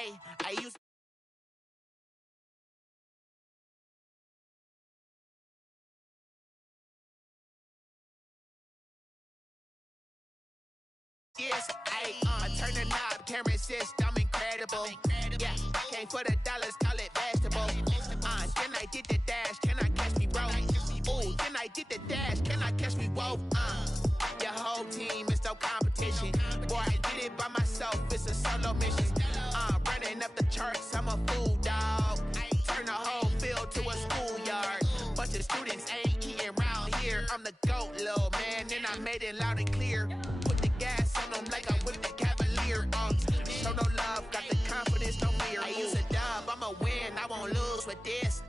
I used yes, I turn the knob, camera assist, I'm incredible. Yeah, came for the dollars, call it vegetable. Then I did the dash, can I catch me, bro? Ooh, then I did the dash, can I catch me, whoa? Your whole team is no competition. Boy, I did it by myself, it's a solo mission. Running up the charts, I'm a fool, dog. Turn the whole field to a schoolyard. Bunch of students ain't eating round here. I'm the GOAT, little man, and I made it loud and clear. Put the gas on them like I'm with the Cavalier. Show no love, got the confidence, no fear. I use a dub, I'ma win, I won't lose with this.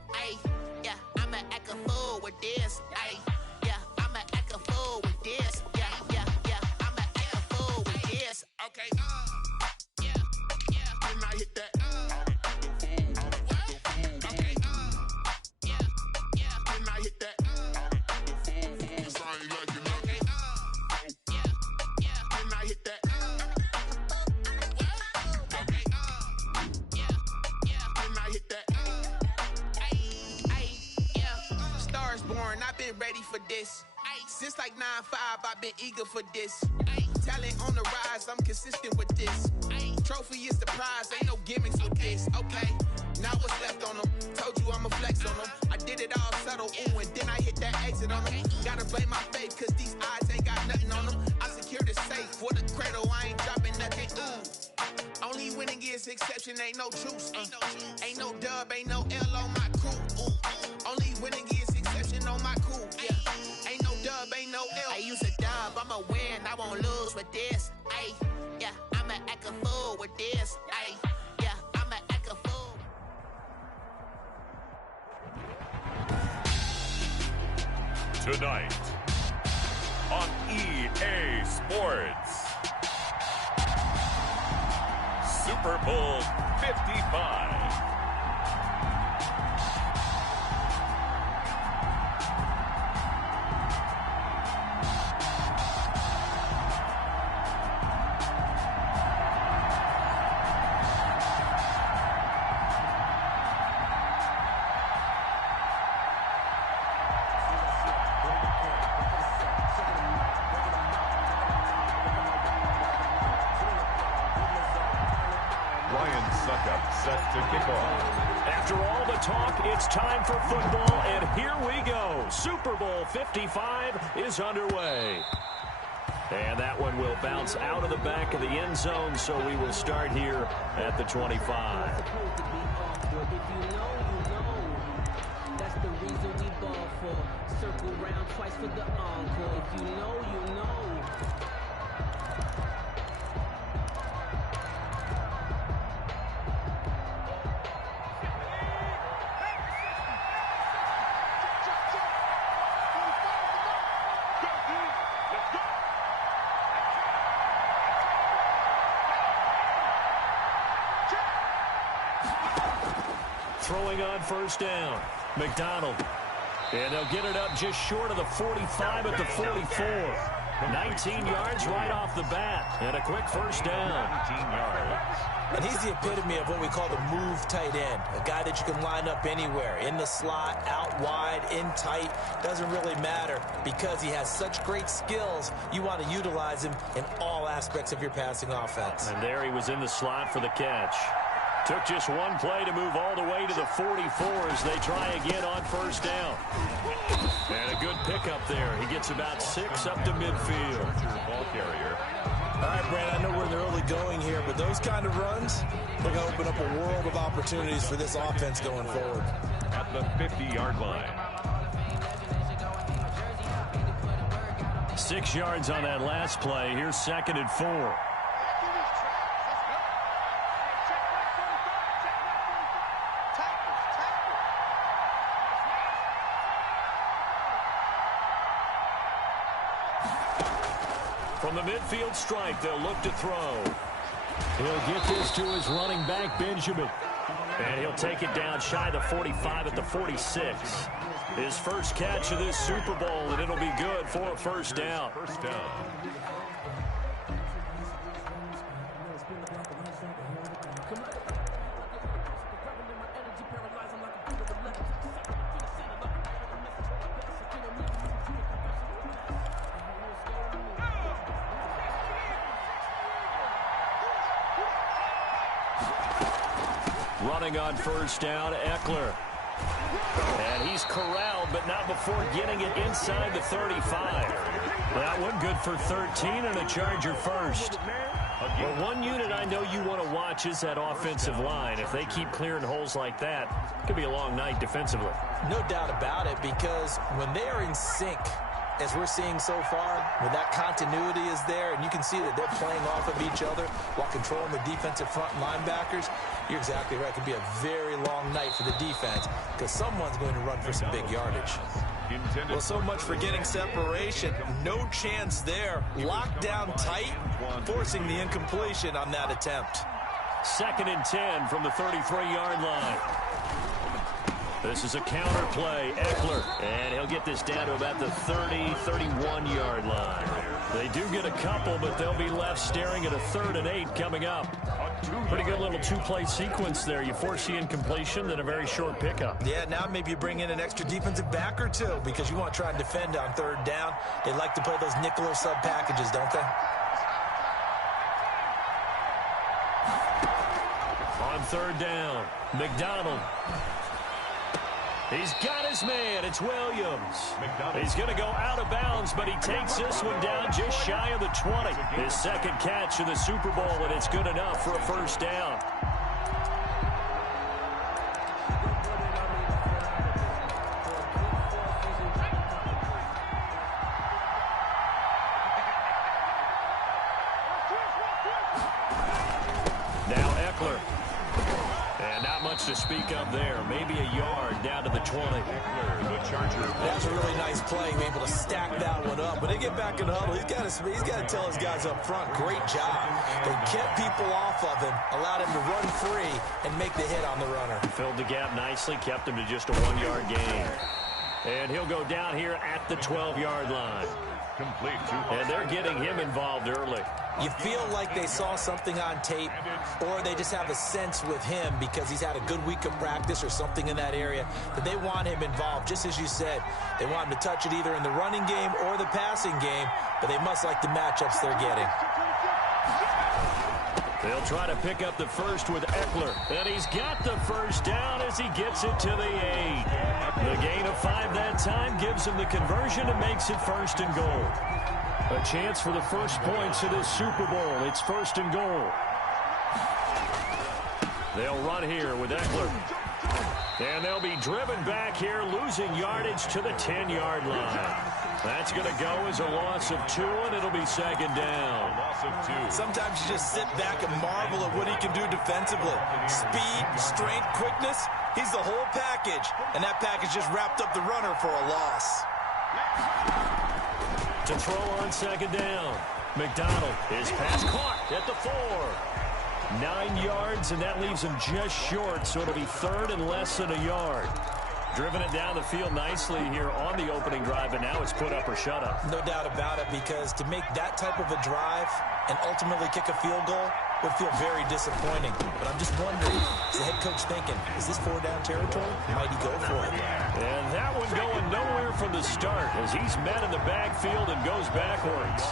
Yeah, I'ma act a fool with this. Yeah, I'ma act a fool with this. Yeah, I'ma act a fool with this. Okay, yeah, then I hit that. Okay, yeah, then I hit that. I've been ready for this. Since like 9-5, I've been eager for this. Talent on the rise, I'm consistent with this. Trophy is the prize, ain't no gimmicks with this. Okay, now what's left on them? Told you I'ma flex on them. I did it all subtle, ooh, and then I hit that exit on them. Gotta blame my faith, cause these odds ain't got nothing on them. I secured the safe for the cradle, I ain't dropping nothing. Only winning is exception, ain't no truce. Ain't no dub, ain't no L on my crew. Only winning is exception on my crew. Yeah, ain't no dub, ain't no L. I use a dub, I'ma win, I won't lose with this. Yeah, I'ma act a fool with this. Yeah, I'ma act a fool. Tonight on EA Sports, Super Bowl 55. Set to kick off. After all the talk, it's time for football, and here we go. Super Bowl 55 is underway. And that one will bounce out of the back of the end zone, so we will start here at the 25. That's the reason we ball for. Circle round twice for the encore. If you know, you know. Throwing on first down, McDonald. And they'll get it up just short of the 45 at the 44. 19 yards right off the bat. And a quick first down. 19 yards. And he's the epitome of what we call the move tight end. A guy that you can line up anywhere. In the slot, out wide, in tight. Doesn't really matter because he has such great skills. You want to utilize him in all aspects of your passing offense. And there he was in the slot for the catch. Took just one play to move all the way to the 44 as they try again on first down. And a good pickup there. He gets about 6 up to midfield. Ball carrier. All right, Brad, I know we're in the early going here, but those kind of runs, they're going to open up a world of opportunities for this offense going forward. At the 50-yard line. 6 yards on that last play. Here's 2nd and 4. From the midfield stripe, they'll look to throw. He'll get this to his running back, Benjamin. And he'll take it down shy of the 45 at the 46. His first catch of this Super Bowl, and it'll be good for a first down. First down. Running on first down, Eckler. And he's corralled, but not before getting it inside the 35. That one good for 13 and a Charger first. Well, one unit I know you want to watch is that offensive line. If they keep clearing holes like that, it could be a long night defensively. No doubt about it, because when they are in sync, as we're seeing so far, when that continuity is there, and you can see that they're playing off of each other while controlling the defensive front linebackers, you're exactly right. It could be a very long night for the defense because someone's going to run for some big yardage. Well, so much for getting separation. No chance there. Locked down tight, forcing the incompletion on that attempt. 2nd and 10 from the 33-yard line. This is a counter play, Eckler, and he'll get this down to about the 30-31-yard line. They do get a couple, but they'll be left staring at a 3rd and 8 coming up. Pretty good little two-play sequence there. You force the incompletion, then a very short pickup. Yeah, now maybe you bring in an extra defensive back or two because you want to try and defend on 3rd down. They like to play those nickel or sub packages, don't they? On 3rd down, McDonald. He's got his man. It's Williams. He's going to go out of bounds, but he takes this one down just shy of the 20. His 2nd catch of the Super Bowl, and it's good enough for a first down. Now Eckler. And not much to speak of there. Maybe a yard down to the 20. That's a really nice play, able to stack that one up. When they get back in the huddle, he's got to tell his guys up front, great job. They kept people off of him, allowed him to run free, and make the hit on the runner. Filled the gap nicely, kept him to just a 1-yard gain. And he'll go down here at the 12-yard line. And they're getting him involved early. You feel like they saw something on tape, or they just have a sense with him because he's had a good week of practice or something in that area that they want him involved. Just as you said, they want him to touch it either in the running game or the passing game, but they must like the matchups they're getting. They'll try to pick up the first with Eckler, and he's got the first down as he gets it to the 8. The gain of 5 that time gives him the conversion and makes it 1st and goal. A chance for the first points of this Super Bowl. It's 1st and goal. They'll run here with Eckler. And they'll be driven back here, losing yardage to the 10-yard line. That's going to go as a loss of 2, and it'll be 2nd down. Sometimes you just sit back and marvel at what he can do defensively. Speed, strength, quickness, he's the whole package. And that package just wrapped up the runner for a loss. To throw on 2nd down, McDonald. His pass caught at the 4. 9 yards, and that leaves him just short, so it'll be 3rd and less than a yard. Driven it down the field nicely here on the opening drive, and now it's put up or shut up. No doubt about it, because to make that type of a drive and ultimately kick a field goal would feel very disappointing. But I'm just wondering, is the head coach thinking, is this 4-down territory? Might he go for it? And that one going nowhere from the start as he's met in the backfield and goes backwards.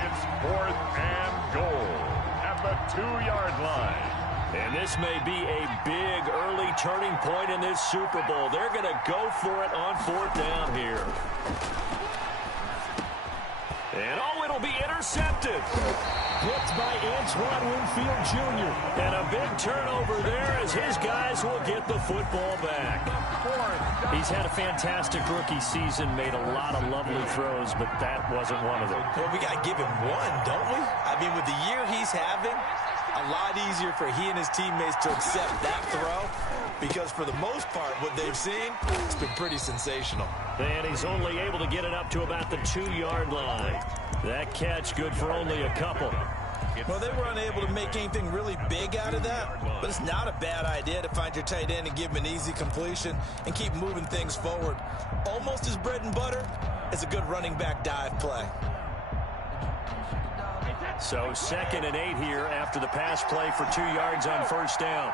It's 4th and goal at the 2-yard line. And this may be a big early turning point in this Super Bowl. They're going to go for it on 4th down here. And it'll be intercepted. Picked by Antoine Winfield Jr. And a big turnover there as his guys will get the football back. He's had a fantastic rookie season, made a lot of lovely throws, but that wasn't one of them. Well, we got to give him one, don't we? I mean, with the year he's having, a lot easier for he and his teammates to accept that throw because for the most part, what they've seen, it's been pretty sensational. And he's only able to get it up to about the 2-yard line. That catch good for only a couple. Well, they were unable to make anything really big out of that, but it's not a bad idea to find your tight end and give him an easy completion and keep moving things forward. Almost as bread and butter as a good running back dive play. So 2nd and 8 here after the pass play for 2 yards on 1st down.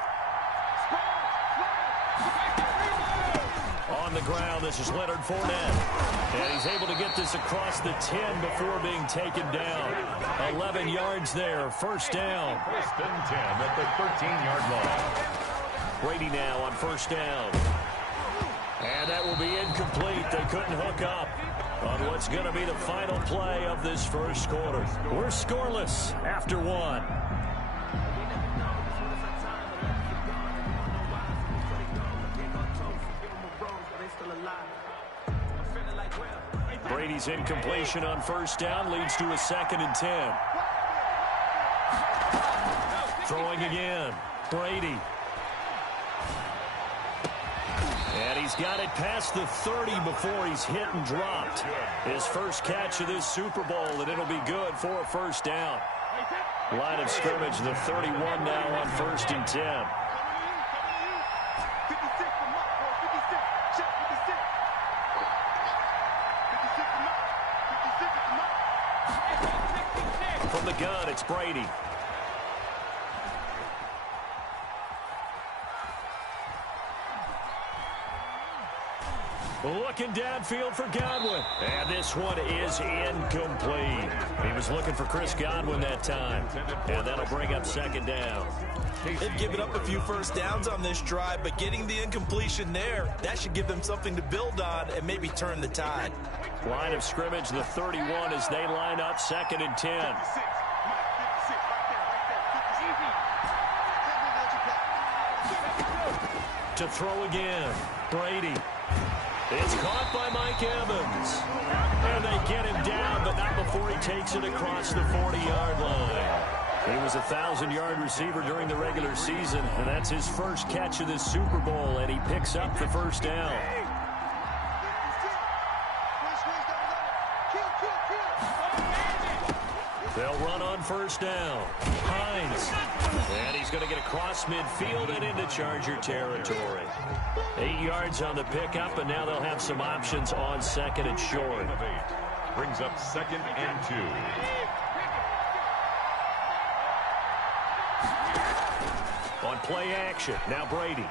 On the ground, this is Leonard Fournette. And he's able to get this across the 10 before being taken down. 11 yards there, 1st down. 1st and 10 at the 13-yard line. Brady now on first down. And that will be incomplete. They couldn't hook up on what's going to be the final play of this first quarter. We're scoreless after one. Brady's incompletion on first down leads to a 2nd and 10. Throwing again. Brady. And he's got it past the 30 before he's hit and dropped. His first catch of this Super Bowl, and it'll be good for a first down. Line of scrimmage, the 31 now on 1st and 10. From the gun, it's Brady. Looking downfield for Godwin. And this one is incomplete. He was looking for Chris Godwin that time. And that'll bring up 2nd down. They've given up a few first downs on this drive, but getting the incompletion there, that should give them something to build on and maybe turn the tide. Line of scrimmage, the 31 as they line up 2nd and 10. To throw again, Brady. It's caught by Mike Evans. And they get him down, but not before he takes it across the 40-yard line. He was a 1,000-yard receiver during the regular season, and that's his first catch of this Super Bowl, and he picks up the first down. They'll run on first down. Hines. And he's going to get across midfield and into Charger territory. 8 yards on the pickup, and now they'll have some options on 2nd and short. Brings up 2nd and 2. On play action, now Brady.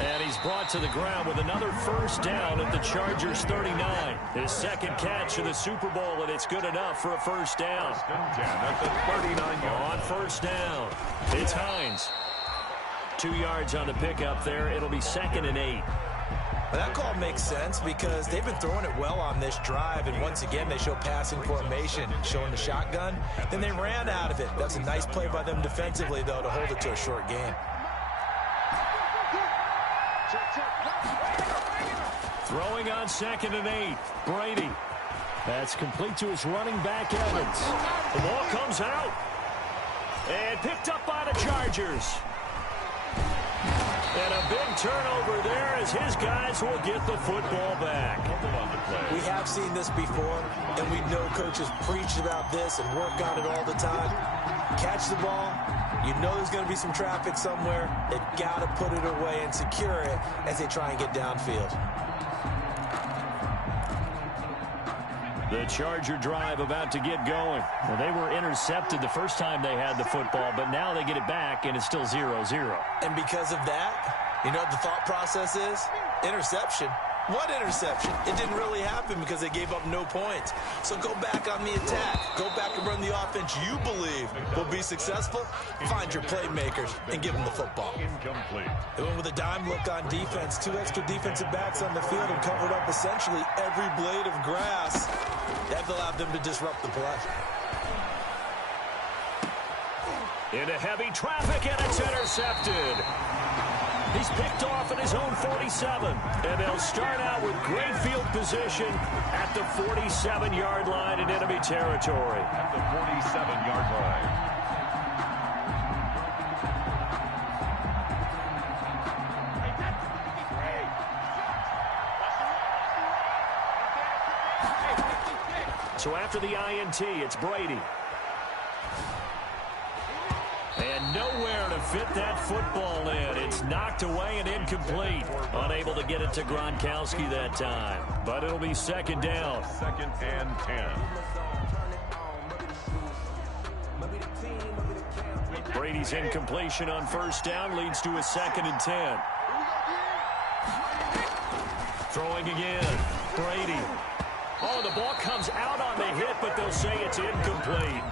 And he's brought to the ground with another first down at the Chargers 39. His 2nd catch of the Super Bowl, and it's good enough for a first down. 1st and 10 at the 39-yard. On first down, it's Hines. 2 yards on the pickup there. It'll be 2nd and 8. Well, that call makes sense because they've been throwing it well on this drive, and once again they show passing formation, showing the shotgun. Then they ran out of it. That's a nice play by them defensively, though, to hold it to a short gain. Throwing on 2nd and 8, Brady. That's complete to his running back, Evans. The ball comes out. And picked up by the Chargers. And a big turnover there as his guys will get the football back. We have seen this before, and we know coaches preach about this and work on it all the time. Catch the ball. You know there's going to be some traffic somewhere. They've got to put it away and secure it as they try and get downfield. The Charger drive about to get going. Well, they were intercepted the first time they had the football, but now they get it back, and it's still 0-0. And because of that, you know what the thought process is? Interception. What interception? It didn't really happen because they gave up no points. So go back on the attack. Go back and run the offense you believe will be successful. Find your playmakers and give them the football. Incomplete. They went with a dime look on defense. 2 extra defensive backs on the field and covered up essentially every blade of grass. That allowed them to disrupt the play. Into heavy traffic, and it's intercepted. He's picked off at his own 47, and they'll start out with great field position at the 47-yard line in enemy territory. At the 47-yard line. So after the INT, it's Brady. And nowhere to fit that football in. It's knocked away and incomplete. Unable to get it to Gronkowski that time. But it'll be 2nd down. 2nd and 10. Brady's incompletion on first down leads to a 2nd and 10. Throwing again. Brady. Oh, the ball comes out on the hit, but they'll say it's incomplete.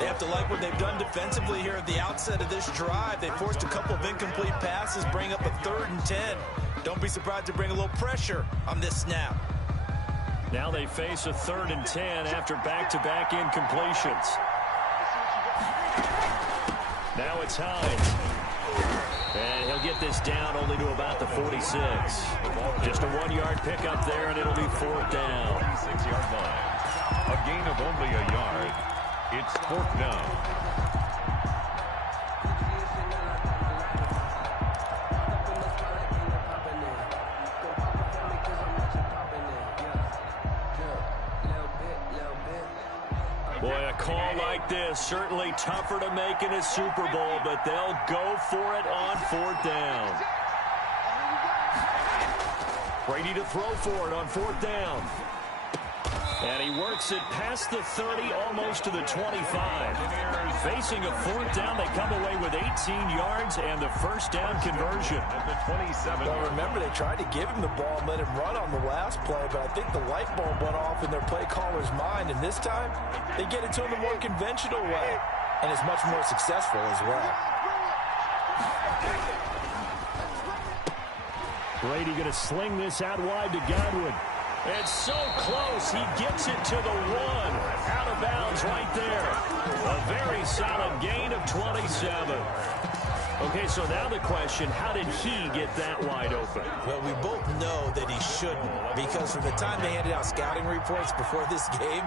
They have to like what they've done defensively here at the outset of this drive. They forced a couple of incomplete passes, bring up a 3rd and 10. Don't be surprised to bring a little pressure on this snap. Now they face a 3rd and 10 after back-to-back incompletions. Now it's Hines. And he'll get this down only to about the 46. Just a 1-yard pickup there, and it'll be 4th down. 46-yard line. A gain of only a yard. It's 4th down. Boy, a call like this, certainly tougher to make in a Super Bowl, but they'll go for it on 4th down. Brady to throw for it on 4th down. And he works it past the 30, almost to the 25. Facing a 4th down, they come away with 18 yards and the 1st down conversion. At the 27. Well, remember, they tried to give him the ball and let him run on the last play, but I think the light bulb went off in their play caller's mind, and this time, they get it to him the more conventional way, and it's much more successful as well. Brady going to sling this out wide to Godwin. It's so close, he gets it to the 1. Out of bounds right there. A very solid gain of 27. Okay, so now the question, how did he get that wide open? Well, we both know that he shouldn't, because from the time they handed out scouting reports before this game,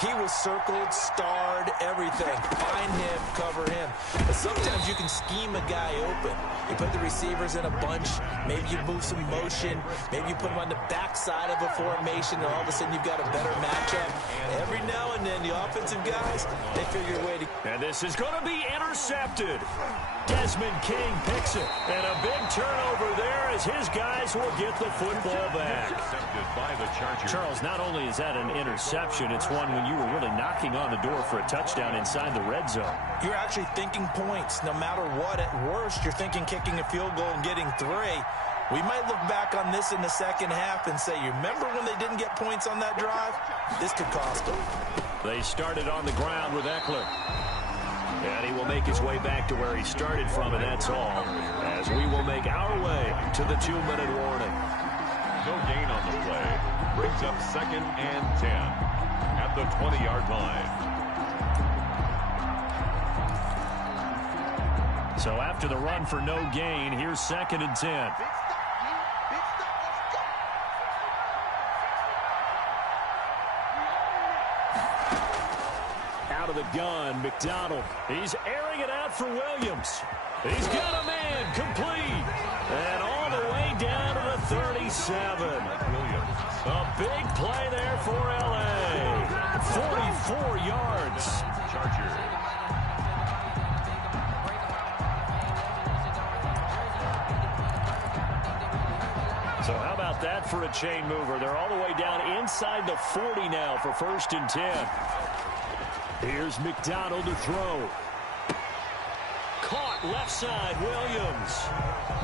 he was circled, starred, everything. Find him, cover him. But sometimes you can scheme a guy open. You put the receivers in a bunch. Maybe you move some motion. Maybe you put them on the backside of a formation, and all of a sudden you've got a better matchup. Every now and then, the offensive guys, they figure a way to... And this is going to be intercepted. Desmond King picks it. And a big turnover there as his guys will get the football back. Intercepted by the Chargers. Charles, not only is that an interception, it's one when you were really knocking on the door for a touchdown inside the red zone. You're actually thinking points. No matter what, at worst, you're thinking kicking a field goal and getting 3. We might look back on this in the second half and say, you remember when they didn't get points on that drive? This could cost them. They started on the ground with Eckler. And he will make his way back to where he started from, and that's all. As we will make our way to the 2-minute warning. No gain on the play. Brings up 2nd and 10 at the 20-yard line. So after the run for no gain, here's 2nd and 10. Out of the gun, McDonald. He's airing it out for Williams. He's got a man complete. And all the way down to the 37. A big play there for L.A. 44 yards. Chargers. So how about that for a chain mover? They're all the way down inside the 40 now for 1st and 10. Here's McDonald to throw. Caught left side, Williams.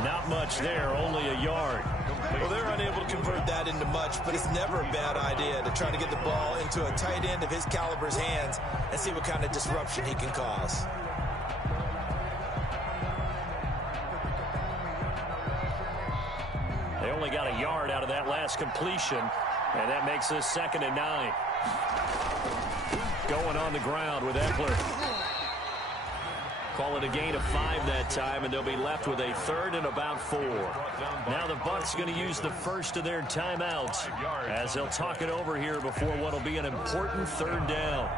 Not much there, only a yard. Well, they're unable to convert that into much, but it's never a bad idea to try to get the ball into a tight end of his caliber's hands and see what kind of disruption he can cause. They only got a yard out of that last completion, and that makes this 2nd and 9. Going on the ground with Eckler. Call it a gain of 5 that time, and they'll be left with a 3rd and about 4. Now the Bucs going to use the first of their timeouts as they'll talk it over here before what will be an important 3rd down.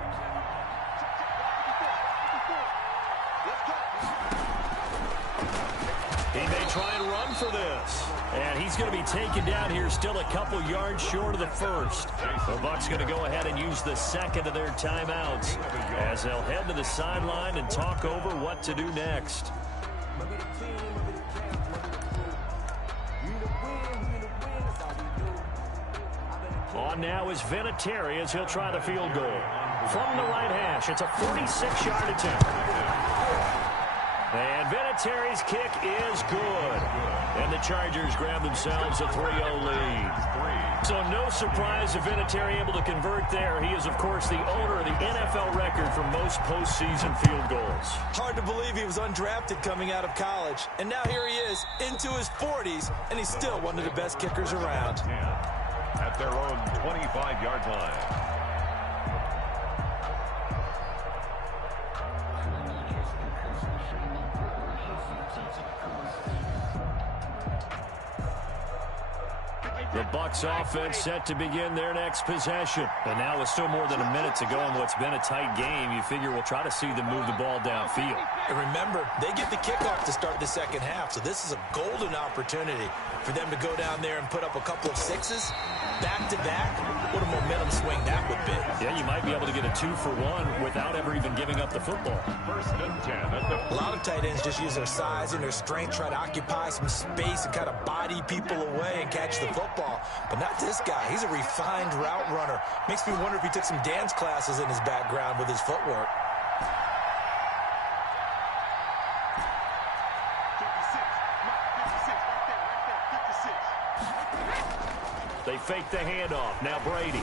He may try and run for this. And he's going to be taken down here still a couple yards short of the 1st. The Bucs going to go ahead and use the 2nd of their timeouts as they'll head to the sideline and talk over what to do next. On now is Vinatieri as he'll try the field goal. From the right hash, it's a 46-yard attempt. And Vinatieri Vinatieri's kick is good. And the Chargers grab themselves a 3-0 lead. So no surprise if Vinatieri able to convert there. He is, of course, the owner of the NFL record for most postseason field goals. Hard to believe he was undrafted coming out of college. And now here he is into his 40s, and he's still one of the best kickers around. At their own 25-yard line. The Bucs offense set to begin their next possession. And now with still more than a minute to go in what's been a tight game, you figure we'll try to see them move the ball downfield. And remember, they get the kickoff to start the second half, so this is a golden opportunity for them to go down there and put up a couple of sixes back-to-back. What a momentum swing that would be. Yeah, you might be able to get a 2-for-1 without ever even giving up the football. First and 10 at the... A lot of tight ends just use their size and their strength, try to occupy some space and kind of body people away and catch the football. But not this guy. He's a refined route runner. Makes me wonder if he took some dance classes in his background with his footwork. They fake the handoff. Now Brady.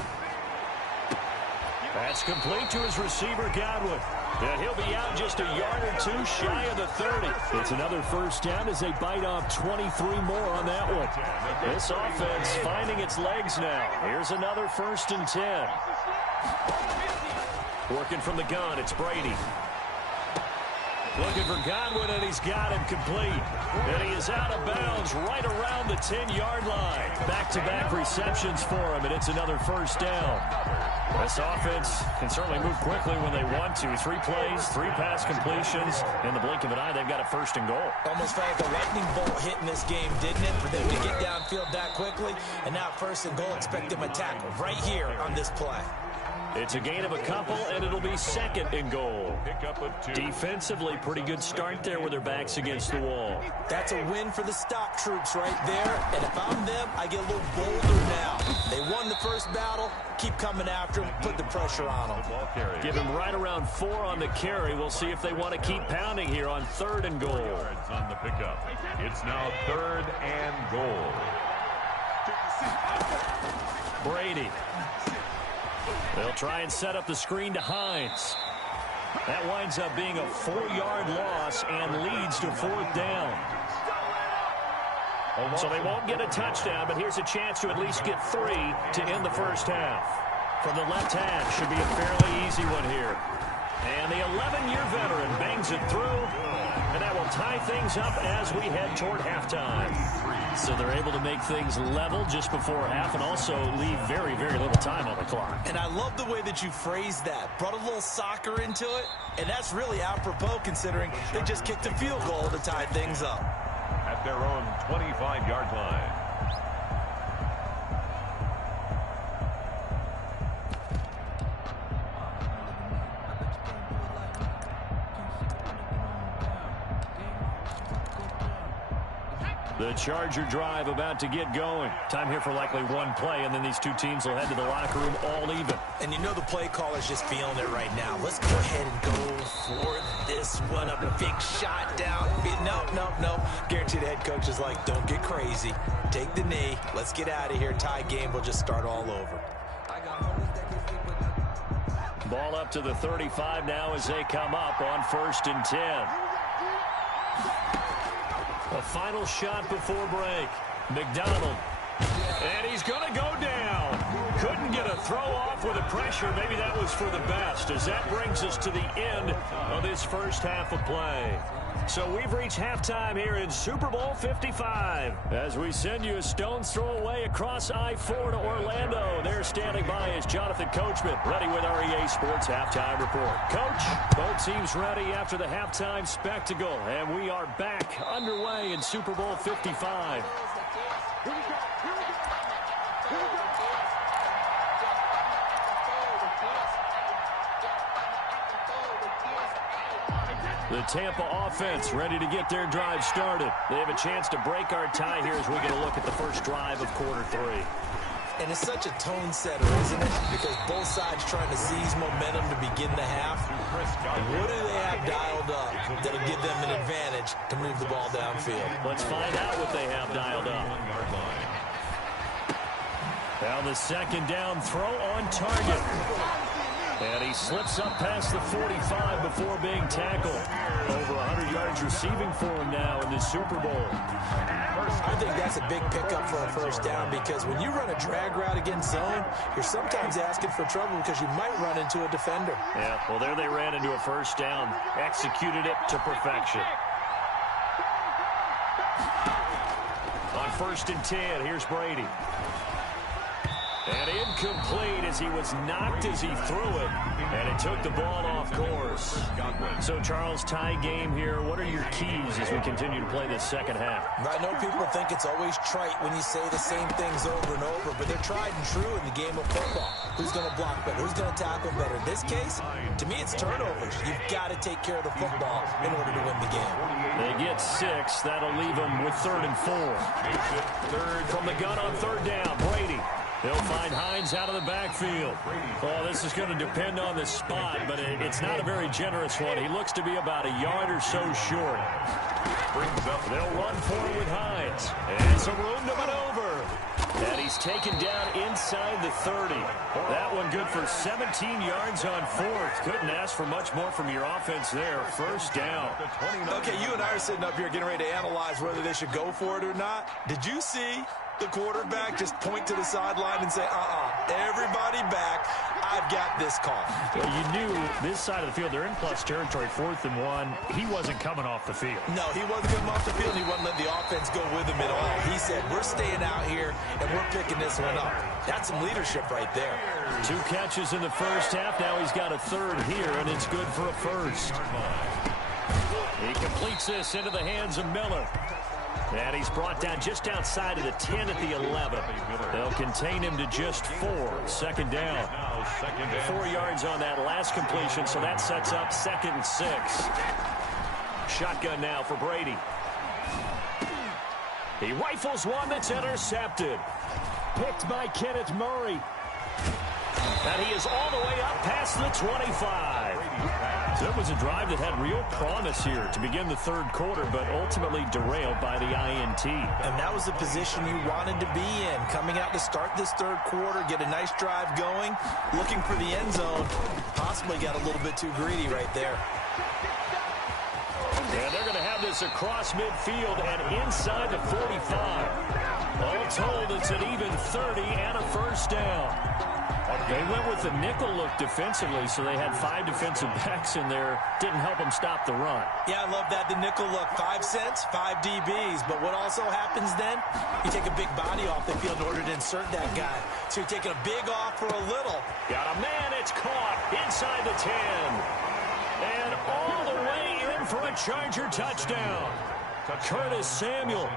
That's complete to his receiver, Godwin. And he'll be out just a yard or two shy of the 30. It's another first down as they bite off 23 more on that one. This offense finding its legs now. Here's another 1st and 10. Working from the gun, it's Brady. Looking for Godwin, and he's got him complete. And he is out of bounds right around the 10-yard line. Back-to-back receptions for him, and it's another first down. This offense can certainly move quickly when they want to. 3 plays, 3 pass completions. In the blink of an eye, they've got a 1st and goal. Almost felt like a lightning bolt hit in this game, didn't it? For them to get downfield that quickly. And now 1st and goal, expect them to tackle right here on this play. It's a gain of a couple, and it'll be 2nd and goal. Pick up a 2. Defensively, pretty good start there with their backs against the wall. That's a win for the stop troops right there. And if I'm them, I get a little bolder now. They won the first battle. Keep coming after them. Put the pressure on them. Give him right around 4 on the carry. We'll see if they want to keep pounding here on 3rd and goal. On the pickup. It's now 3rd and goal. Brady. They'll try and set up the screen to Hines. That winds up being a 4-yard loss and leads to 4th down. So they won't get a touchdown, but here's a chance to at least get 3 to end the first half. From the left hash, should be a fairly easy one here. And the 11-year veteran bangs it through, and that will tie things up as we head toward halftime. So they're able to make things level just before half and also leave very, very little time on the clock. And I love the way that you phrased that. Brought a little soccer into it, and that's really apropos considering they just kicked a field goal to tie things up. At their own 25-yard line. The Charger drive about to get going. Time here for likely one play, and then these two teams will head to the locker room all even. And you know the play caller's just feeling it right now. Let's go ahead and go for this one. A big shot down. No. Guaranteed the head coach is like, don't get crazy. Take the knee. Let's get out of here. Tie game. We'll just start all over. Ball up to the 35 now as they come up on 1st and 10. A final shot before break. McDonald. And he's going to go down. Couldn't get a throw off with the pressure. Maybe that was for the best, as that brings us to the end of this first half of play. So we've reached halftime here in Super Bowl 55. As we send you a stone's throw away across I-4 to Orlando. There standing by is Jonathan Coachman, ready with our EA Sports Halftime Report. Coach, both teams ready after the halftime spectacle. And we are back underway in Super Bowl 55. The Tampa offense ready to get their drive started. They have a chance to break our tie here as we get a look at the first drive of quarter 3. And it's such a tone setter, isn't it? Because both sides trying to seize momentum to begin the half. What do they have dialed up that'll give them an advantage to move the ball downfield? Let's find out what they have dialed up. Now the second down throw on target. And he slips up past the 45 before being tackled. Over 100 yards receiving for him now in the Super Bowl. I think that's a big pickup for a first down because when you run a drag route against zone, you're sometimes asking for trouble because you might run into a defender. Yeah, well, there they ran into a first down. Executed it to perfection. On 1st and 10, here's Brady. And incomplete as he was knocked as he threw it. And it took the ball off course. So, Charles, tie game here. What are your keys as we continue to play this second half? I know people think it's always trite when you say the same things over and over, but they're tried and true in the game of football. Who's going to block better? Who's going to tackle better? In this case, to me, it's turnovers. You've got to take care of the football in order to win the game. They get 6. That'll leave them with 3rd and 4. Third from the gun on 3rd down. Brady. He'll find Hines out of the backfield. Oh, this is going to depend on the spot, but it's not a very generous one. He looks to be about a yard or so short. They'll run for it with Hines. And some room to maneuver. And he's taken down inside the 30. That one good for 17 yards on 4th. Couldn't ask for much more from your offense there. First down. Okay, you and I are sitting up here getting ready to analyze whether they should go for it or not. Did you see the quarterback just point to the sideline and say, everybody back, I've got this call? Well, you knew this side of the field, they're in plus territory, 4th and 1. He wasn't coming off the field. No, he wasn't coming off the field. He wasn't letting the offense go with him at all. He said, we're staying out here, and we're picking this one up. That's some leadership right there. 2 catches in the first half. Now he's got a 3rd here, and it's good for a 1st. He completes this into the hands of Miller. And he's brought down just outside of the 10 at the 11. They'll contain him to just 4. 2nd down. 4 yards on that last completion, so that sets up 2nd and 6. Shotgun now for Brady. He rifles one that's intercepted. Picked by Kenneth Murray. And he is all the way up past the 25. So it was a drive that had real promise here to begin the 3rd quarter, but ultimately derailed by the INT. And that was the position you wanted to be in. Coming out to start this 3rd quarter, get a nice drive going, looking for the end zone. Possibly got a little bit too greedy right there. And they're going to have this across midfield and inside the 45. All told, it's an even 30 and a first down. They went with the nickel look defensively, so they had 5 defensive backs in there. Didn't help them stop the run. Yeah, I love that, the nickel look. 5 cents, 5 DBs. But what also happens then, you take a big body off the field in order to insert that guy. So you're taking a big off for a little. Got a man, it's caught inside the 10. And all the way in for a Charger touchdown. Curtis Samuel,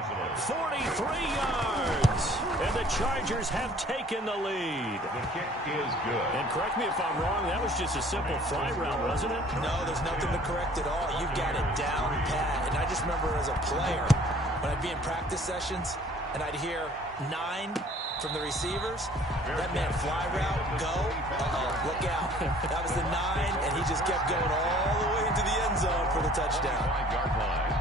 43 yards. And the Chargers have taken the lead. The kick is good. And correct me if I'm wrong, that was just a simple fly route, wasn't it? No, there's nothing to correct at all. You've got it down pat. And I just remember as a player, when I'd be in practice sessions, and I'd hear 9 from the receivers. That man, fly route, go. Look out. That was the 9, and he just kept going all the way into the end zone for the touchdown. 5-yard line.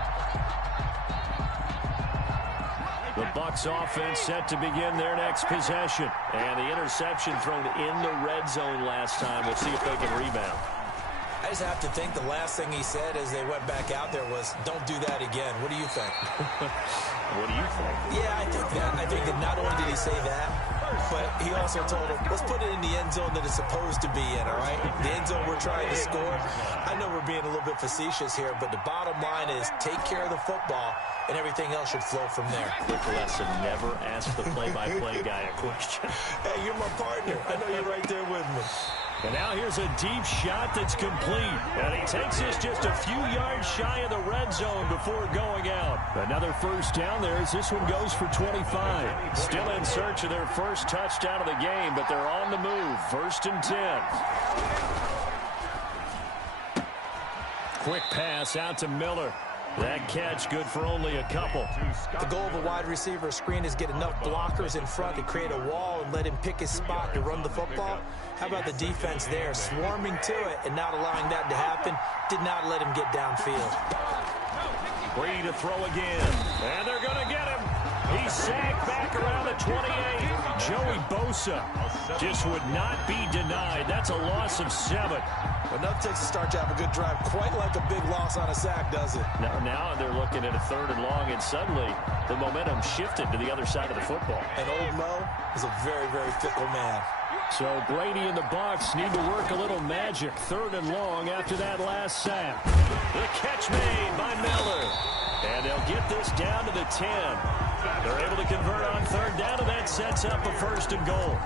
The Bucs offense set to begin their next possession. And the interception thrown in the red zone last time. We'll see if they can rebound. I just have to think the last thing he said as they went back out there was, don't do that again. What do you think? What do you think? Yeah, I think that. I think that not only did he say that, but he also told him, let's put it in the end zone that it's supposed to be in, all right? The end zone we're trying to score. I know we're being a little bit facetious here, but the bottom line is take care of the football, and everything else should flow from there. Quick lesson, never ask the play-by-play guy a question. Hey, you're my partner. I know you're right there with me. And now here's a deep shot that's complete. And he takes this just a few yards shy of the red zone before going out. Another first down there as this one goes for 25. Still in search of their first touchdown of the game, but they're on the move. 1st and 10. Quick pass out to Miller. That catch good for only a couple. The goal of a wide receiver screen is get enough blockers in front to create a wall and let him pick his spot to run the football. How about the defense there, swarming to it and not allowing that to happen? Did not let him get downfield. Brady to throw again, and they're going to get him. He's sagged back around the 28. Joey Bosa just would not be denied. That's a loss of 7. Enough takes to start to have a good drive, quite like a big loss on a sack, does it? Now they're looking at a 3rd and long, and suddenly the momentum shifted to the other side of the football. And old Mo is a very, very fickle man. So Brady and the Bucs need to work a little magic. 3rd and long after that last sack. The catch made by Miller. And they'll get this down to the 10. They're able to convert on 3rd down, and that sets up a 1st and goal.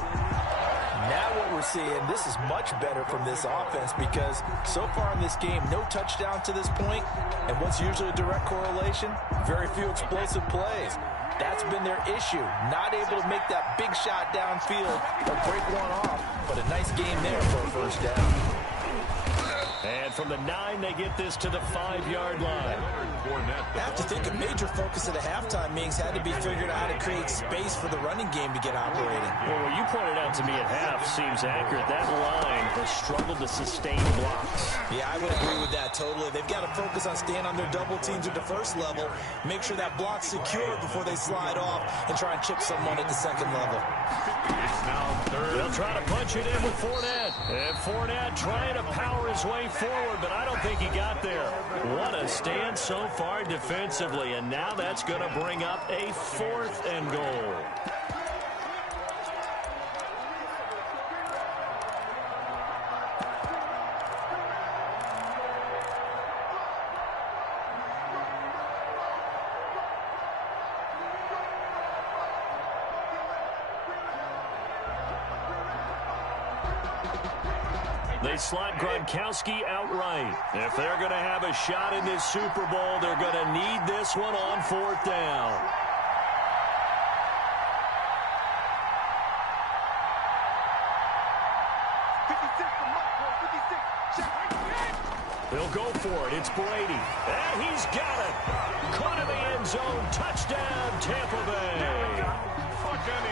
Now what we're seeing, this is much better from this offense because so far in this game, no touchdown to this point, and what's usually a direct correlation, very few explosive plays. That's been their issue, not able to make that big shot downfield or break one off, but a nice game there for a 1st down. And from the 9, they get this to the 5-yard line. I have to think a major focus of the halftime meetings had to be figured out how to create space for the running game to get operating. Well, what you pointed out to me at half seems accurate. That line has struggled to sustain blocks. Yeah, I would agree with that totally. They've got to focus on staying on their double teams at the 1st level, make sure that block's secure before they slide off and try and chip someone at the 2nd level. It's now 3rd. They'll try to punch it in with Fournette. And Fournette trying to power his way forward, but I don't think he got there. What a stand so far defensively, and now that's going to bring up a 4th and goal. They slot Gronkowski outright. If they're going to have a shot in this Super Bowl, they're going to need this one on 4th down. They'll go for it. It's Brady. And he's got it. Caught in the end zone. Touchdown, Tampa Bay.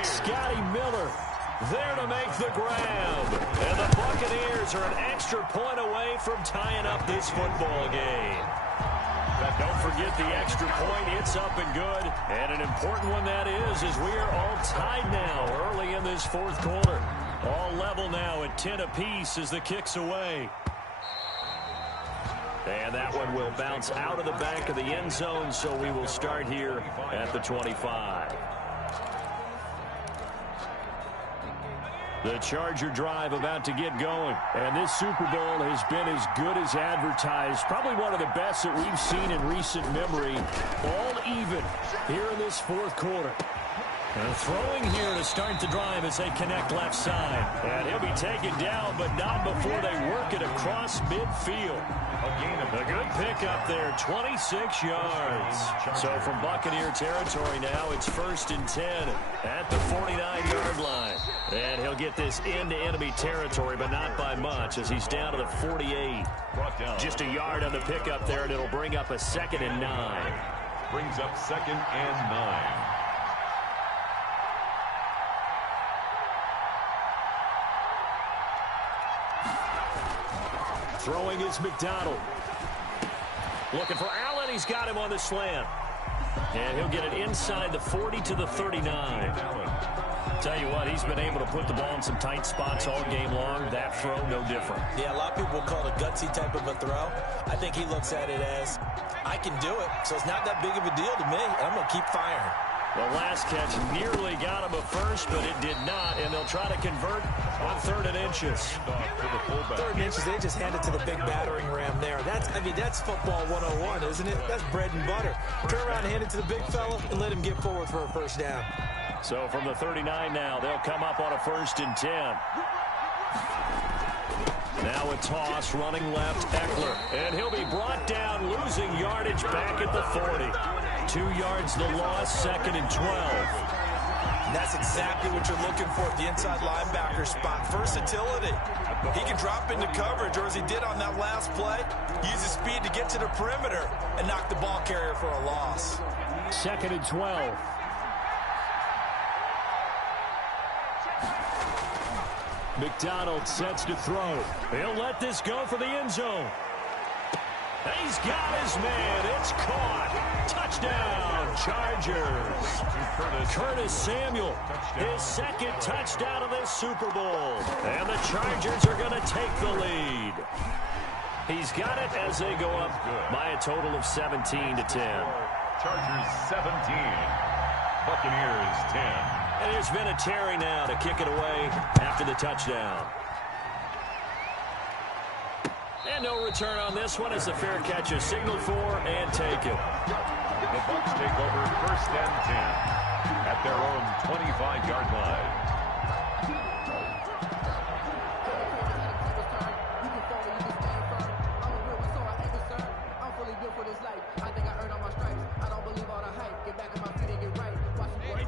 Scotty Miller there to make the grab. And the Buccaneers are an extra point away from tying up this football game. But don't forget the extra point. It's up and good. And an important one that is, as we are all tied now early in this 4th quarter. All level now at 10 apiece as the kick's away. And that one will bounce out of the back of the end zone, so we will start here at the 25. The Charger drive about to get going. And this Super Bowl has been as good as advertised. Probably one of the best that we've seen in recent memory. All even here in this 4th quarter. And throwing here to start the drive as they connect left side. And he'll be taken down, but not before they work it across midfield. A good pickup there, 26 yards. So from Buccaneer territory now, it's 1st and 10 at the 49-yard line. And he'll get this into enemy territory, but not by much as he's down to the 48. Just a yard on the pickup there, and it'll bring up a 2nd and 9. Brings up 2nd and 9. Throwing is McDonald. Looking for Allen. He's got him on the slant. And he'll get it inside the 40 to the 39. Tell you what, he's been able to put the ball in some tight spots all game long. That throw, no different. Yeah, a lot of people will call it a gutsy type of a throw. I think he looks at it as, I can do it, so it's not that big of a deal to me, and I'm going to keep firing. The last catch nearly got him a first, but it did not, and they'll try to convert on 3rd and inches. 3rd and inches, they just hand it to the big battering ram there. That's football 101, isn't it? That's bread and butter. Turn around and hand it to the big fella and let him get forward for a 1st down. So from the 39 now, they'll come up on a 1st and 10. Now a toss, running left, Eckler. And he'll be brought down, losing yardage back at the 40. 2 yards the loss, 2nd and 12. And that's exactly what you're looking for at the inside linebacker spot. Versatility. He can drop into coverage, or as he did on that last play, use his speed to get to the perimeter and knock the ball carrier for a loss. 2nd and 12. McDonald sets to throw. He'll let this go for the end zone. He's got his man. It's caught. Touchdown, Chargers. Curtis Samuel, his 2nd touchdown of this Super Bowl. And the Chargers are going to take the lead. He's got it as they go up by a total of 17-10. Chargers 17, Buccaneers 10. And there's been a Terry now to kick it away after the touchdown. And no return on this one as the fair catch is signaled for and taken. The Bucs take over 1st and 10 at their own 25-yard line.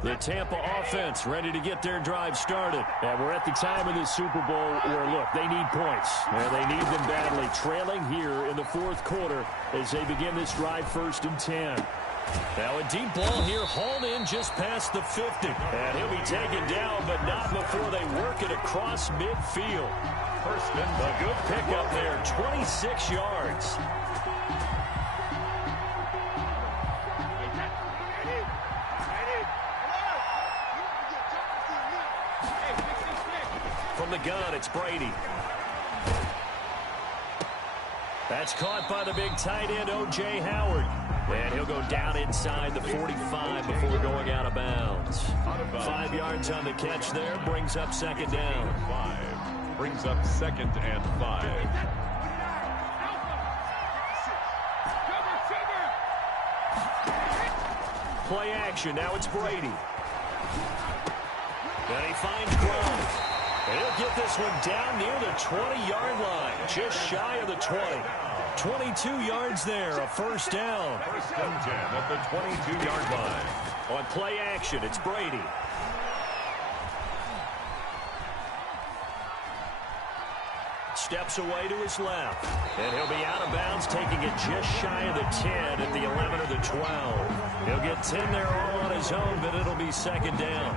The Tampa offense ready to get their drive started. And we're at the time of this Super Bowl where, look, they need points. And they need them badly. Trailing here in the 4th quarter as they begin this drive 1st and 10. Now a deep ball here hauled in just past the 50. And he'll be taken down, but not before they work it across midfield. 1st and a good pickup there, 26 yards. From the gun, it's Brady. That's caught by the big tight end, O.J. Howard. And he'll go down inside the 45 before going out of bounds. 5 yards on the catch there, brings up 2nd down. 5 brings up 2nd and 5. Play action, now it's Brady. And he finds ground. He'll get this one down near the 20-yard line, just shy of the 20. 22 yards there, a 1st down. 1st and 10 at the 22-yard line. On play action, it's Brady. Steps away to his left. And he'll be out of bounds, taking it just shy of the 10 at the 11 or the 12. He'll get 10 there all on his own, but it'll be 2nd down.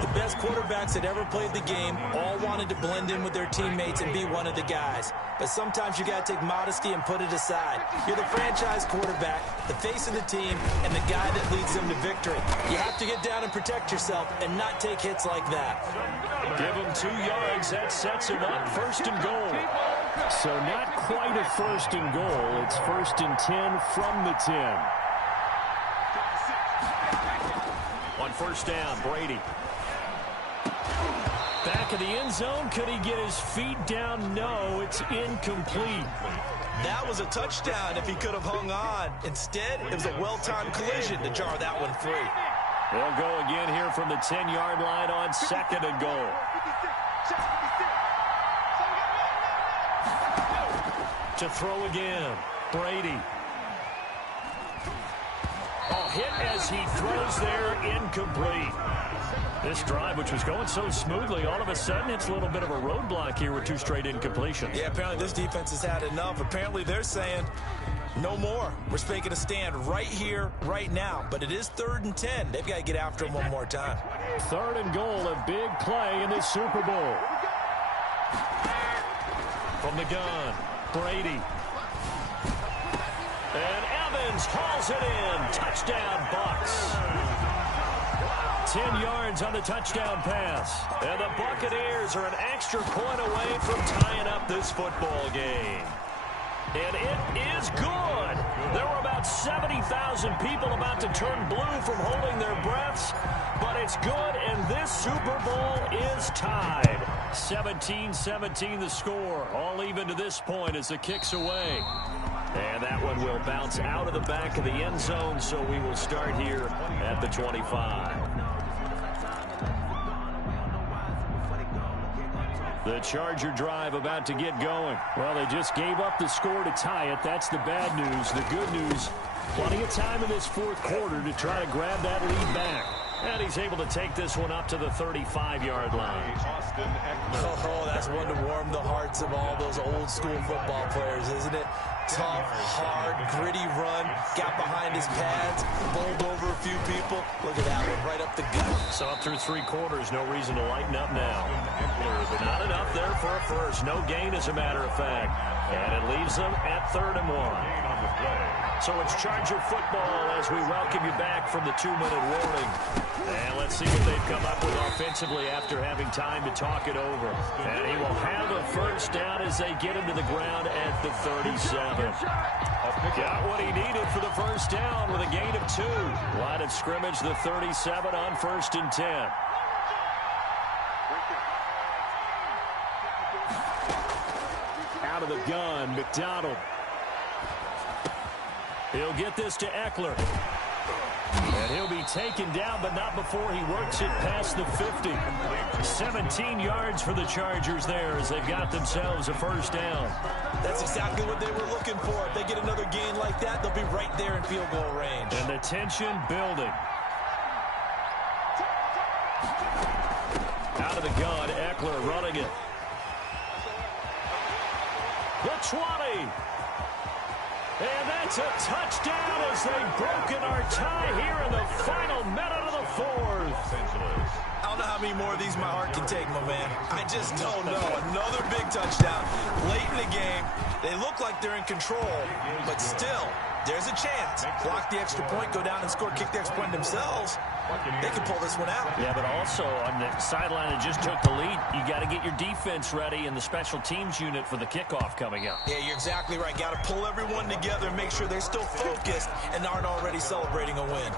The best quarterbacks that ever played the game all wanted to blend in with their teammates and be one of the guys. But sometimes you got to take modesty and put it aside. You're the franchise quarterback, the face of the team, and the guy that leads them to victory. You have to get down and protect yourself and not take hits like that. Give him 2 yards. That sets him up 1st and goal. So not quite a 1st and goal. It's 1st and 10 from the 10. On 1st down, Brady. Back of the end zone. Could he get his feet down? No, it's incomplete. That was a touchdown if he could have hung on. Instead, it was a well-timed collision to jar that one free. They'll go again here from the 10-yard line on 2nd and goal. To throw again, Brady. Oh, hit as he throws there, incomplete. This drive, which was going so smoothly, all of a sudden it's a little bit of a roadblock here with 2 straight incompletions. Yeah, apparently this defense has had enough. Apparently they're saying, no more. We're making a stand right here, right now. But it is 3rd and 10. They've got to get after him one more time. 3rd and goal, a big play in this Super Bowl. From the gun, Brady. And Evans hauls it in. Touchdown, Bucs. 10 yards on the touchdown pass. And the Buccaneers are an extra point away from tying up this football game. And it is good. There were about 70,000 people about to turn blue from holding their breaths. But it's good, and this Super Bowl is tied. 17-17 the score. All even to this point as the kick's away. And that one will bounce out of the back of the end zone, so we will start here at the 25. The Charger drive about to get going. Well, they just gave up the score to tie it. That's the bad news. The good news, plenty of time in this 4th quarter to try to grab that lead back. And he's able to take this one up to the 35-yard line. Oh, that's one to warm the hearts of all those old-school football players, isn't it? Tough, hard, gritty run, got behind his pads, bowled over a few people. Look at that one, right up the gut. So up through 3 quarters, no reason to lighten up now. Not enough there for a first. No gain, as a matter of fact. And it leaves them at 3rd and 1. So it's Charger football as we welcome you back from the 2-minute warning. And let's see what they've come up with offensively after having time to talk it over. And he will have a first down as they get him to the ground at the 37. Got what he needed for the first down with a gain of 2. Line of scrimmage, the 37 on 1st and 10. Out of the gun, McDonald. He'll get this to Eckler. And he'll be taken down, but not before he works it past the 50. 17 yards for the Chargers there as they've got themselves a first down. That's exactly what they were looking for. If they get another gain like that, they'll be right there in field goal range. And the tension building. Out of the gun, Eckler running it. The 20. And that's a touchdown as they've broken our tie here in the final minute of the 4th. I don't know how many more of these my heart can take, my man. I just don't know. Another big touchdown. Late in the game, they look like they're in control, but still, there's a chance. Block the extra point, go down and score, kick the extra point themselves. They can pull this one out. Yeah, but also on the sideline that just took the lead, you got to get your defense ready and the special teams unit for the kickoff coming up. Yeah, you're exactly right. Got to pull everyone together and make sure they're still focused and aren't already celebrating a win.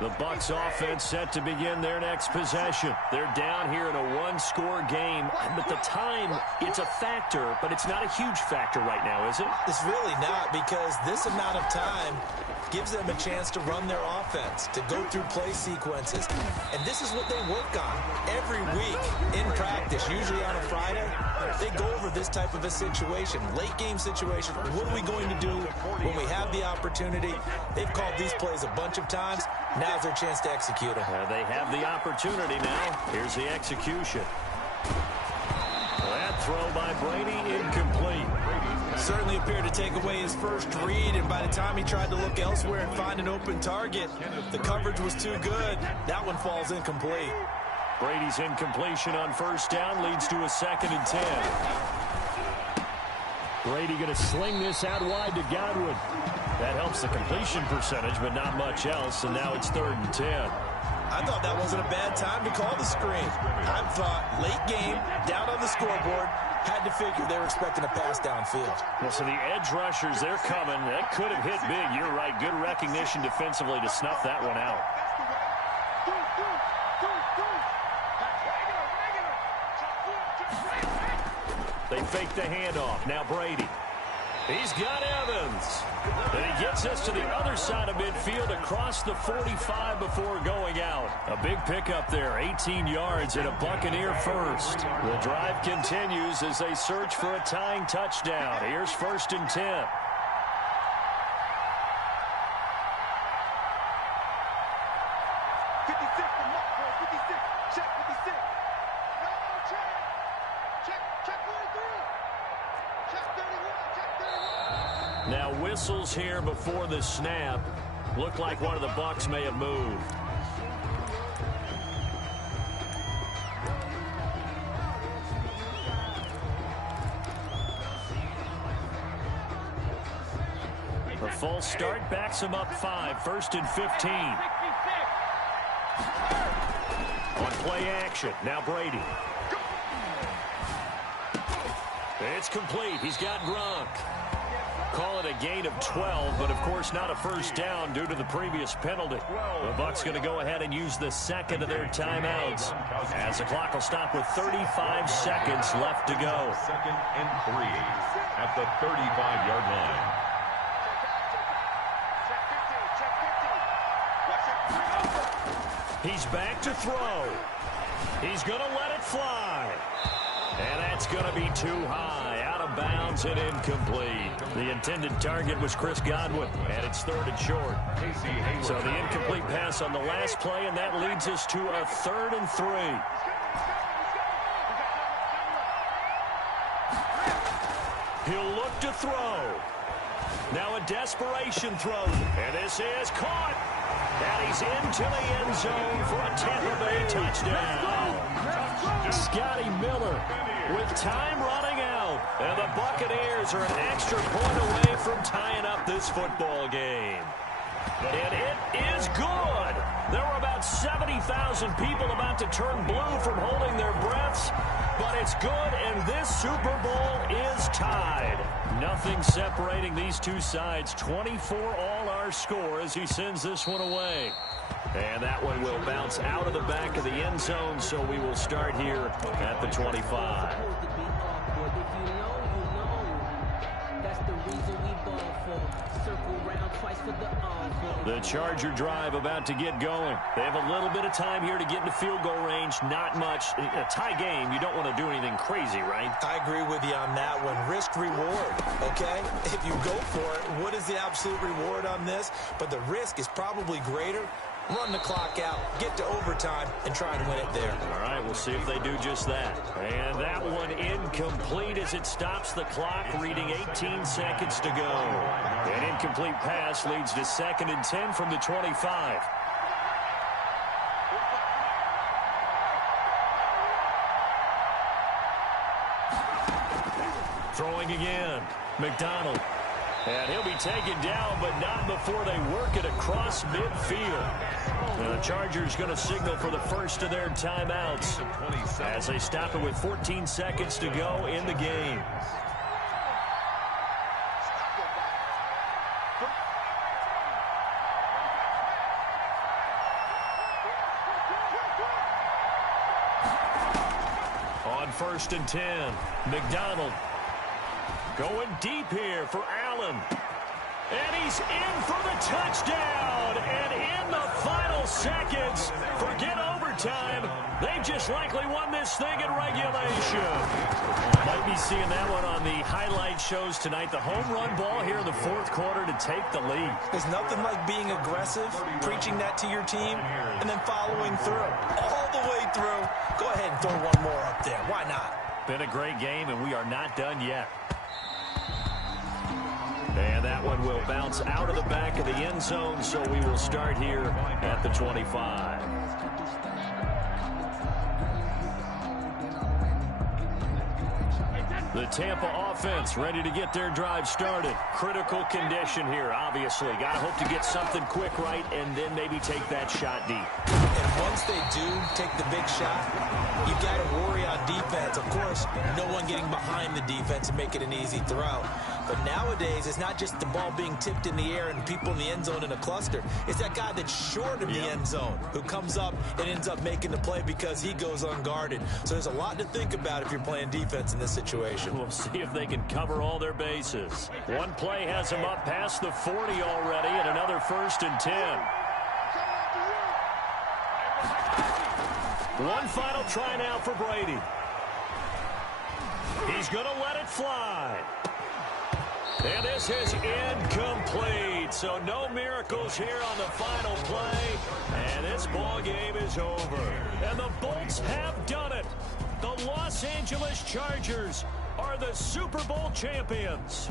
The Bucs offense set to begin their next possession. They're down here in a 1-score game, but the time, it's a factor, but it's not a huge factor right now, is it? It's really not, because this amount of time gives them a chance to run their offense, to go through play sequences. And this is what they work on every week in practice, usually on a Friday. They go over this type of a situation, late game situation. What are we going to do when we have the opportunity? They've called these plays a bunch of times. Now's their chance to execute them. They have the opportunity now. Here's the execution. That throw by Brady incomplete. Certainly appeared to take away his first read, and by the time he tried to look elsewhere and find an open target, the coverage was too good. That one falls incomplete. Brady's incompletion on first down leads to a 2nd and 10. Brady going to sling this out wide to Godwin. That helps the completion percentage, but not much else, and now it's 3rd and 10. I thought that wasn't a bad time to call the screen. I thought late game, down on the scoreboard, had to figure they were expecting a pass downfield. Well, so the edge rushers, they're coming. That could have hit big. You're right. Good recognition defensively to snuff that one out. They fake the handoff. Now Brady. He's got Evans. And he gets us to the other side of midfield across the 45 before going out. A big pickup there, 18 yards and a Buccaneer first. The drive continues as they search for a tying touchdown. Here's 1st and 10. Now whistles here before the snap. Looked like one of the Bucs may have moved. The false start backs him up 5, 1st and 15. On play action, now Brady. It's complete. He's got Gronk. Call it a gain of 12, but of course not a first down due to the previous penalty. The Bucs going to go ahead and use the 2nd of their timeouts as the clock will stop with 35 seconds left to go. 2nd and 3 at the 35-yard line. He's back to throw. He's going to let it fly. And that's going to be too high, out of bounds and incomplete. The intended target was Chris Godwin, and it's 3rd and short. So the incomplete pass on the last play, and that leads us to a 3rd and 3. He'll look to throw. Now a desperation throw, and this is caught. And he's into the end zone for a Tampa Bay touchdown. Scotty Miller with time running out. And the Buccaneers are an extra point away from tying up this football game. And it is good. There were about 70,000 people about to turn blue from holding their breaths. But it's good, and this Super Bowl is tied. Nothing separating these two sides. 24 all our score as he sends this one away. And that one will bounce out of the back of the end zone, so we will start here at the 25. The Charger drive about to get going. They have a little bit of time here to get into field goal range. Not much. A tie game, you don't want to do anything crazy, right? I agree with you on that one. Risk reward, okay? If you go for it, what is the absolute reward on this? But the risk is probably greater. Run the clock out, get to overtime, and try and win it there. All right, we'll see if they do just that. And that one incomplete as it stops the clock, reading 18 seconds to go. An incomplete pass leads to 2nd and 10 from the 25. Throwing again, McDonald. And he'll be taken down, but not before they work it across midfield. And the Chargers going to signal for the first of their timeouts as they stop it with 14 seconds to go in the game. On 1st and 10, McDonald. Going deep here for Allen. And he's in for the touchdown. And in the final seconds, forget overtime, they've just likely won this thing in regulation. Might be seeing that one on the highlight shows tonight. The home run ball here in the 4th quarter to take the lead. There's nothing like being aggressive, preaching that to your team, and then following through. All the way through. Go ahead and throw one more up there. Why not? Been a great game, and we are not done yet. And that one will bounce out of the back of the end zone, so we will start here at the 25. The Tampa offense ready to get their drive started. Critical condition here, obviously. Got to hope to get something quick right and then maybe take that shot deep. And once they do take the big shot, you got to worry on defense. Of course, no one getting behind the defense and make it an easy throw. But nowadays, it's not just the ball being tipped in the air and people in the end zone in a cluster. It's that guy that's short of the end zone who comes up and ends up making the play because he goes unguarded. So there's a lot to think about if you're playing defense in this situation. We'll see if they can cover all their bases. One play has them up past the 40 already, and another 1st and 10. One final try now for Brady. He's going to let it fly. And this is incomplete. So no miracles here on the final play. And this ball game is over. And the Bolts have done it. The Los Angeles Chargers are the Super Bowl champions.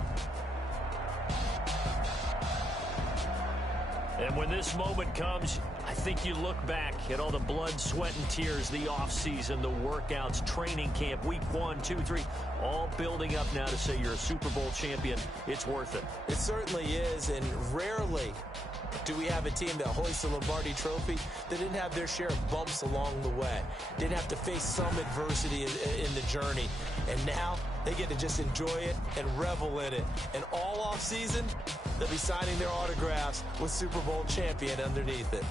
And when this moment comes, I think you look back at all the blood, sweat, and tears, the offseason, the workouts, training camp, week 1, 2, 3, all building up now to say you're a Super Bowl champion. It's worth it. It certainly is, and rarely do we have a team that hoists the Lombardi Trophy that didn't have their share of bumps along the way, didn't have to face some adversity in the journey, and now they get to just enjoy it and revel in it. And all off season, they'll be signing their autographs with Super Bowl champion underneath it.